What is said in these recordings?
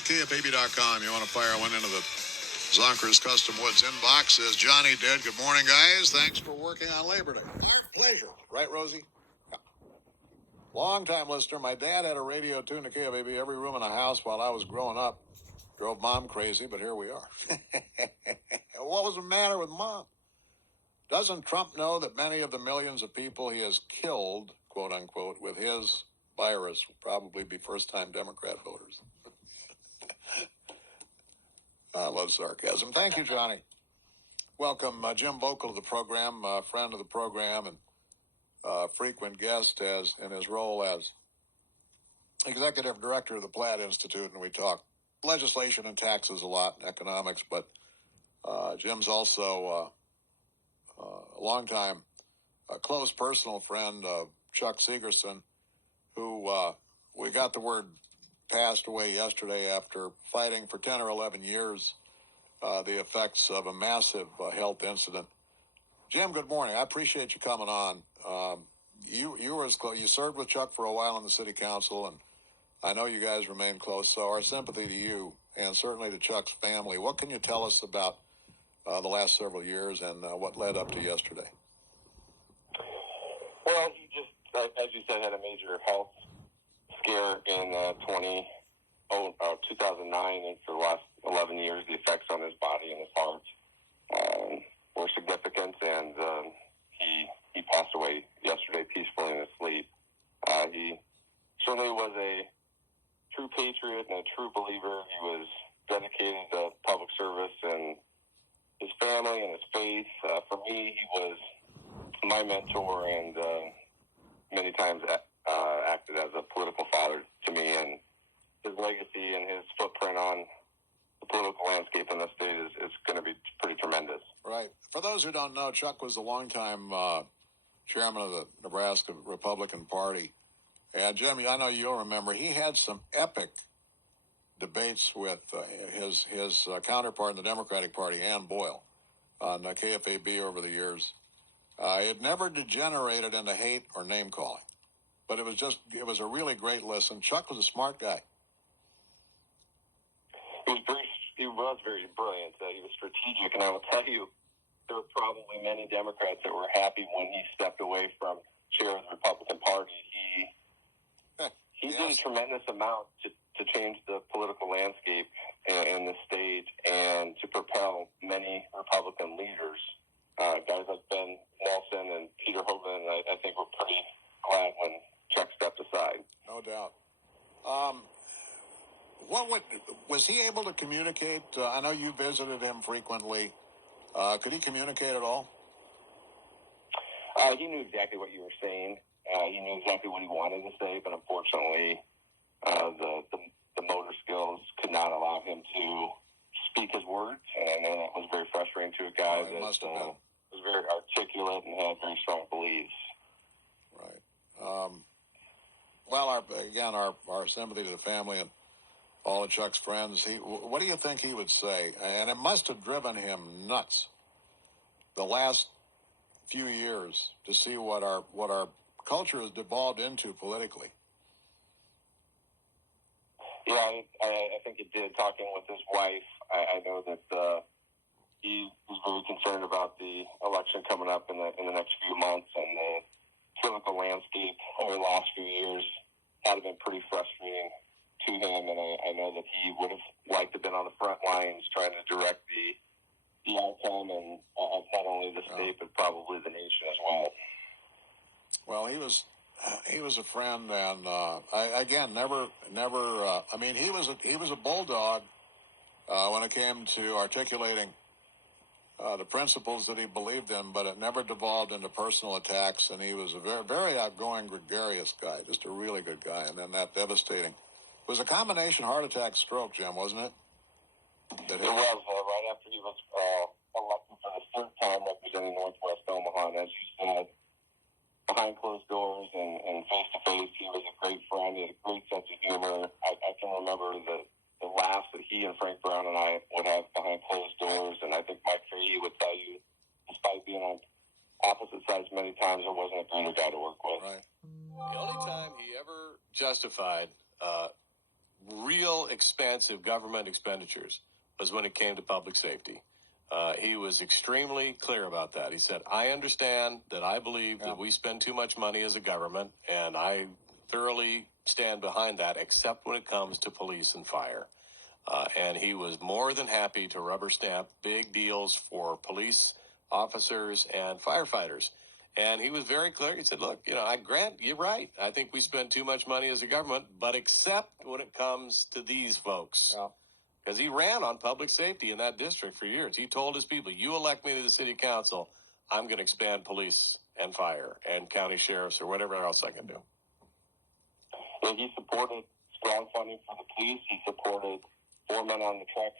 KFAB.com. You want to fire one into the Zonker's Custom Woods inbox, as Johnny did. Good morning, guys. Thanks for working on Labor Day. Pleasure. Right, Rosie? Yeah. Long-time listener. My dad had a radio tuned to KFAB every room in the house while I was growing up. Drove Mom crazy, but here we are. What was the matter with Mom? Doesn't Trump know that many of the millions of people he has killed, quote unquote, with his virus will probably be first-time Democrat voters? I love sarcasm. Thank you, Johnny. Welcome, Jim Vocal, to the program, friend of the program and frequent guest in his role as executive director of the Platt Institute, and we talk legislation and taxes a lot and economics, but Jim's also a longtime close personal friend of Chuck Sigerson, who we got the word passed away yesterday after fighting for 10 or 11 years the effects of a massive health incident. Jim, good morning. I appreciate you coming on. You were as close. You served with Chuck for a while on the city council, and I know you guys remain close. So our sympathy to you, and certainly to Chuck's family. What can you tell us about the last several years and what led up to yesterday? Well, he just, as you said, had a major health scare in 2009, and for the last 11 years, the effects on his body and his heart were significant, and he passed away yesterday peacefully in his sleep. He certainly was a true patriot and a true believer. He was dedicated to public service and his family and his faith. For me, he was my mentor and many times acted as a political father to me, and his legacy and his footprint on the political landscape in the state is going to be pretty tremendous. Right. For those who don't know, Chuck was the longtime chairman of the Nebraska Republican Party. And, Jim, I know you'll remember, he had some epic debates with his counterpart in the Democratic Party, Ann Boyle, on KFAB over the years. It never degenerated into hate or name-calling. But it was a really great listen. Chuck was a smart guy. He was very brilliant. He was strategic, and I will tell you, there were probably many Democrats that were happy when he stepped away from chair of the Republican Party. He did a tremendous amount to change the political landscape in the state and to propel many Republican leaders. Guys like Ben Nelson and Peter Hogan, I think, were pretty glad when Chuck stepped aside. No doubt. Was he able to communicate? I know you visited him frequently. Could he communicate at all? He knew exactly what you were saying. He knew exactly what he wanted to say, but unfortunately, the motor skills could not allow him to speak his words, and I know that was very frustrating to a guy that was very articulate and had very strong beliefs. Right. Well, our sympathy to the family and all of Chuck's friends. What do you think he would say? And it must have driven him nuts the last few years to see what our culture has devolved into politically. Yeah, I think it did. Talking with his wife, I know that he was very concerned about the election coming up in the next few months, and the political landscape over the last few years had been pretty frustrating to him, and I know that he would have liked to have been on the front lines trying to direct the outcome and of not only the state but probably the nation as well. Well, he was a friend, and never. I mean, he was a bulldog when it came to articulating the principles that he believed in, but it never devolved into personal attacks. And he was a very, very outgoing, gregarious guy, just a really good guy. And then that devastating. It was a combination heart attack stroke, Jim, wasn't it? It was right after he was elected for the third time representing Northwest Omaha. And as you said, behind closed doors and face-to-face, he was a great friend. He had a great sense of humor. I can remember the laughs that he and Frank Brown and I would have behind closed doors. And I think Mike Fahey would tell you, despite being on opposite sides many times, there wasn't a greater guy to work with. Right. The only time he ever justified real expansive government expenditures was when it came to public safety. He was extremely clear about that. He said, I understand that I believe that we spend too much money as a government, and I thoroughly stand behind that, except when it comes to police and fire. And he was more than happy to rubber stamp big deals for police officers and firefighters. And he was very clear. He said, look, I grant you're right. I think we spend too much money as a government, but except when it comes to these folks. Because he ran on public safety in that district for years. He told his people, you elect me to the city council, I'm going to expand police and fire and county sheriffs or whatever else I can do. Yeah, he supported strong funding for the police. He supported 4 men on the track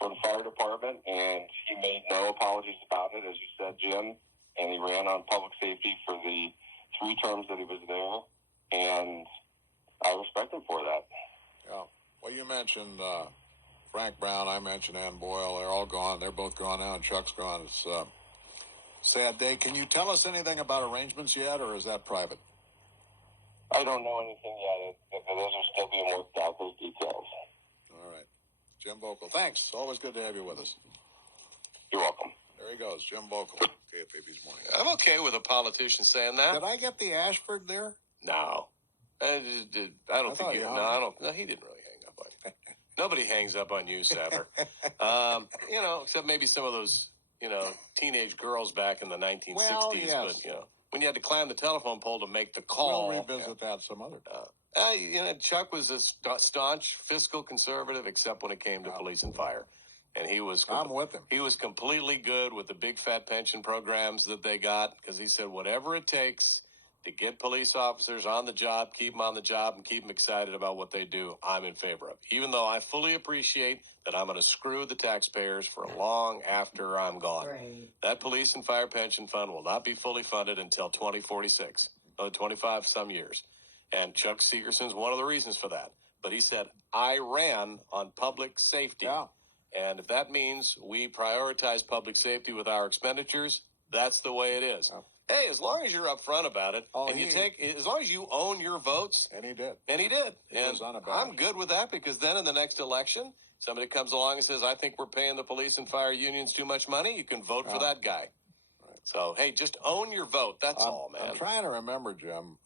for the fire department, and he made no apologies about it, as you said, Jim. And he ran on public safety for the 3 terms that he was there, and I respect him for that. Yeah. Well, you mentioned Frank Brown. I mentioned Ann Boyle. They're all gone. They're both gone now, and Chuck's gone. It's a sad day. Can you tell us anything about arrangements yet, or is that private? I don't know anything yet. Those are still being worked out, those details. All right. Jim Bogle, thanks. Always good to have you with us. You're welcome. There he goes, Jim Bogle, KFAB's Morning. I'm okay with a politician saying that. Did I get the Ashford there? No. I don't think he didn't really hang up on you. Nobody hangs up on you, Sadler. Except maybe some of those, teenage girls back in the 1960s. Well, yes. But, when you had to climb the telephone pole to make the call. We'll revisit that some other time. Chuck was a staunch fiscal conservative, except when it came to police and fire. And he was. I'm with him. He was completely good with the big fat pension programs that they got, because he said whatever it takes to get police officers on the job, keep them on the job, and keep them excited about what they do, I'm in favor of. Even though I fully appreciate that I'm going to screw the taxpayers for long after I'm gone. Right. That police and fire pension fund will not be fully funded until 2046, 25 some years. And Chuck Sigerson's one of the reasons for that. But he said, I ran on public safety. Yeah. And if that means we prioritize public safety with our expenditures, that's the way it is. Yeah. Hey, as long as you're upfront about it, as long as you own your votes. And he did. And he did. Was And unabashed. I'm good with that, because then in the next election, somebody comes along and says, I think we're paying the police and fire unions too much money. You can vote for that guy. Right. So, hey, just own your vote. That's all, man. I'm trying to remember, Jim.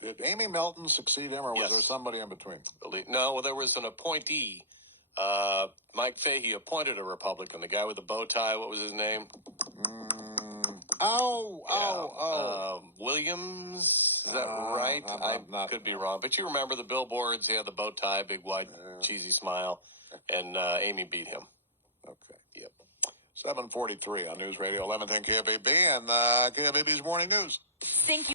Did Amy Melton succeed him, or was there somebody in between? No, well, there was an appointee. Mike Fahey appointed a Republican, the guy with the bow tie. What was his name? Williams. Is that right? I could be wrong. But you remember the billboards. He had the bow tie, big white, cheesy smile. And Amy beat him. Okay. Yep. 7:43 on News Radio 1110 KFAB and KFAB's Morning News. Thank you.